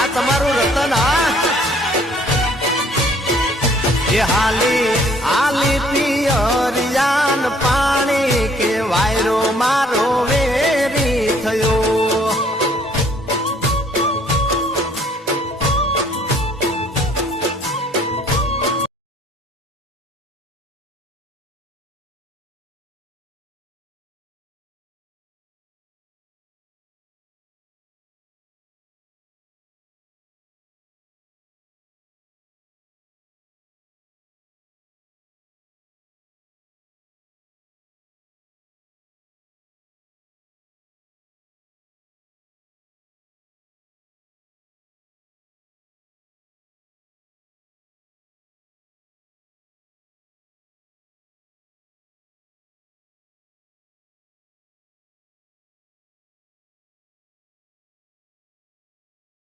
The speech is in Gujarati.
આ તમારું રતન આ એ હાલી હાલી પિયરિયાન પાણી કે વાયરો મારો?